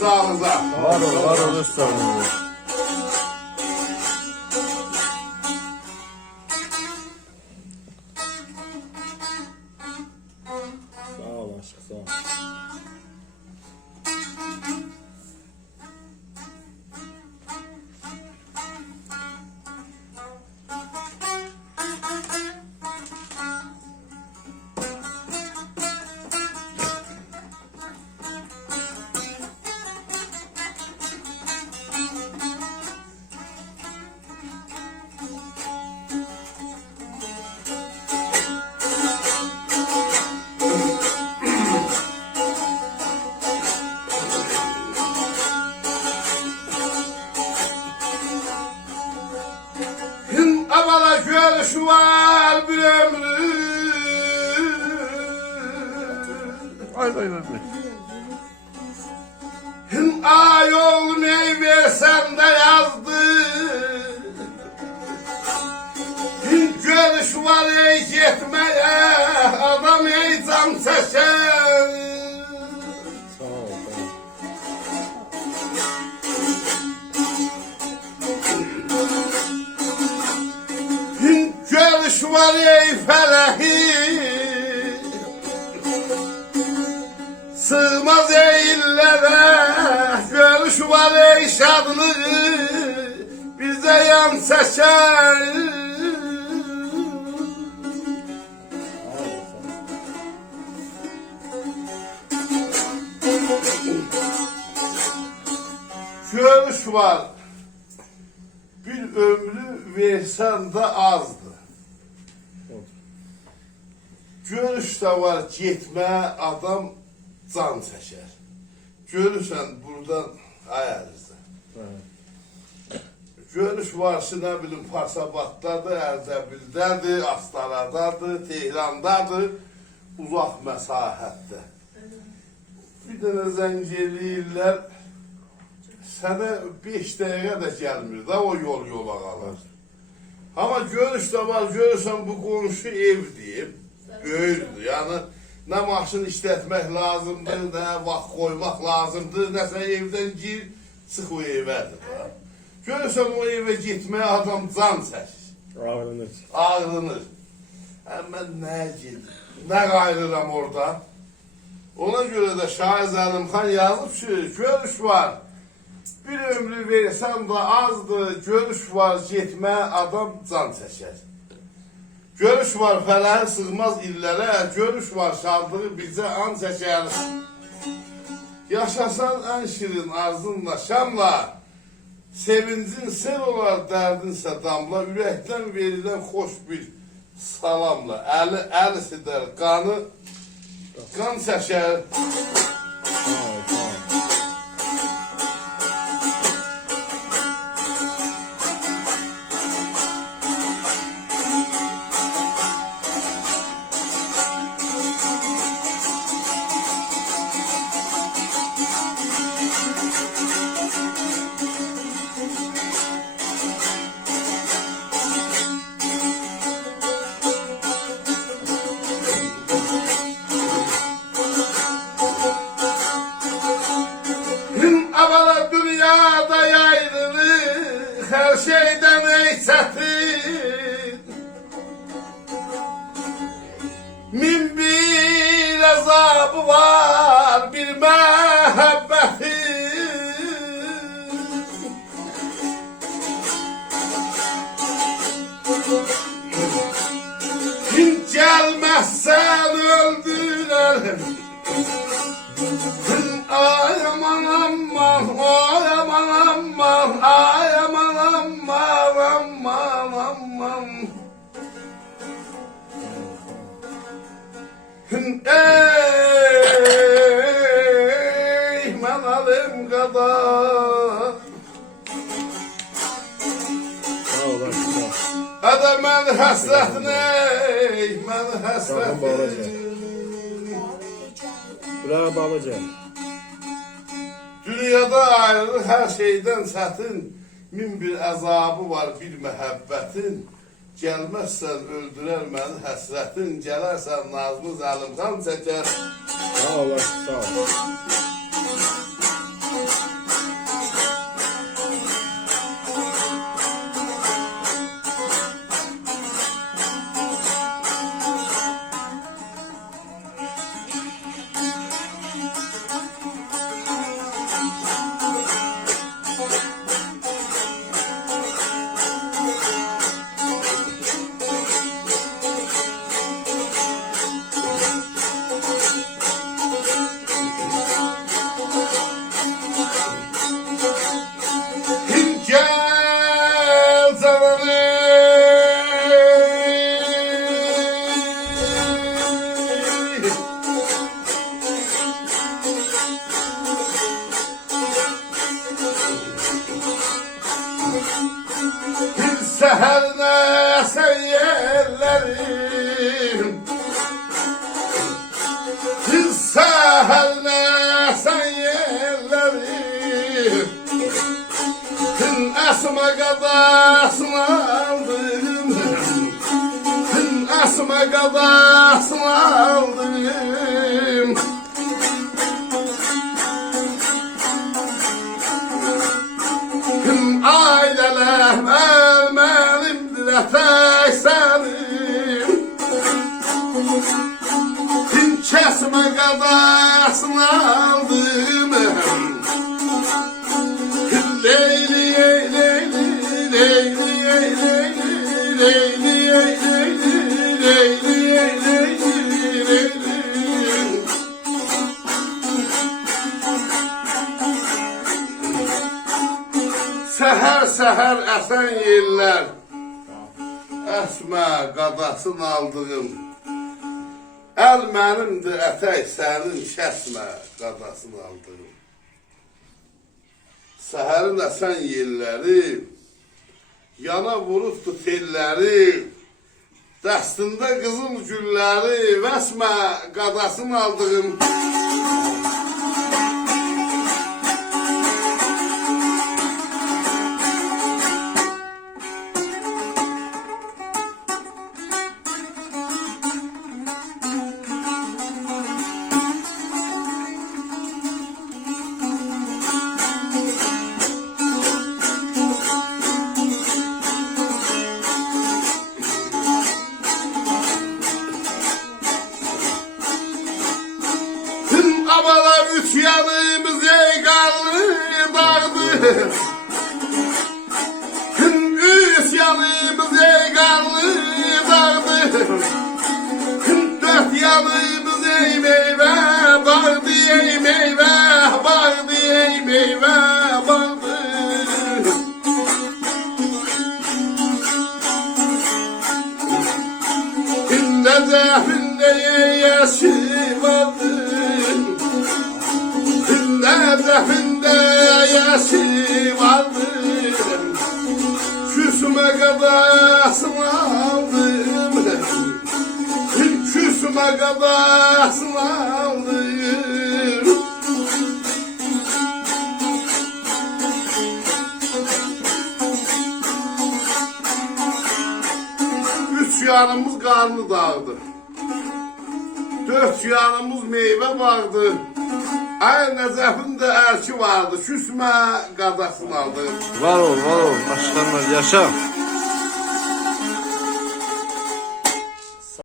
sağlığınıza. Var ol, sağ olun. Sağ ol aşkım, sağ ol. Abala görüşü var bir ömrü. Ay. Ayol ney versen de yazdı. Görüş var ey gitmeye, adam ey can seçer. Sağ ol. Görüş var ey felehi, sığmaz ey illere. Görüş var ey şadlığı, bize yan seçer. Görüş var, bir ömrü versen de azdı. Görüş de var, gitme adam can çeker. Görürsen buradan ayarızda. Görüş varsa ne bileyim Pasabat'tadır, Erzəbil'dədir, Astaradadır, Tehran'dadır, uzaq məsafətdə. Bir dənə zəng eləyirlər, sənə 5 dəqiqə də gəlmir də o yola qalır. Ama görüş de var, görürsən bu qonşu evdir, böyüdür. Yani ne maşın işletmek lazımdır, ne vaxt koymak lazımdır, nəsə evden gir, çıx o evədir. Görürsən o evə gitmeye adam can çəkir. Ağrınır. Mən nə gedim, nə qayrıram orada. Ona göre de Şair Zəlimxan yazıb ki, görüş var. Bir ömrü versən də azdır, görüş var, getmə adam can çəkər. Görüş var, fələhi sığmaz illərə, görüş var, şadlığı bizə an çəkər. Yaşasan ən şirin arzunla, şamla, sevincin sel olar, dərdinsə damla, ürəkdən verilən xoş bir salamla, əli sidər, qan çəkər. Avala dünyada yayrılır, her şeyden ey çetin. Min bir azabı var, bir mehabbetin. Kim gelmezsen öldürer. Ay aman aman, ay aman aman, ay aman aman, aman aman. Ey manalim kadar. Hadi mən həsrətin ey, mən həsrətin. Bura balıca. Dünyada ayrılır her şeyden çətin, min bir əzabı var bir məhəbbətin. Gəlməzsən öldürər məni həsrətin, gələrsən Nazlı Zəlimxan çəkər. Sağ ol, sağ ol. Gel cananı bir seherine sen yerlerim bir seherine sen yerlerim Tın asma gadasını aldım Tın asma gadasını aldım Tın ailelem elmelimdir etek senin Tın kesme gadasını aldım Leyli leyli leyli leyli Seher seher esen yerler Esme qadasını aldığım El mənimdir ətək sənin kəsmə qadasını aldığım Səhərin əsən yelləri, yana vurubdu telləri, dəstində qızıl gülləri, vəsmə qadasını aldığım. Abala üç yanımız eygallı dağdı Üç yanımız eygallı dağdı Dört yanımız ey meyve bağdı ey meyve bağdı ey meyve bağdı Hünnede hünneye yeşil vardı Nezefinde yaşı vardı Küsme gadasını aldım Küsme gadasını aldım Üç yanımız karnı dağdı Dört yanımız meyve vardı Ay Nezef'in de erki vardı. Küsme qadasını aldı. Var ol, başkanlar yaşa.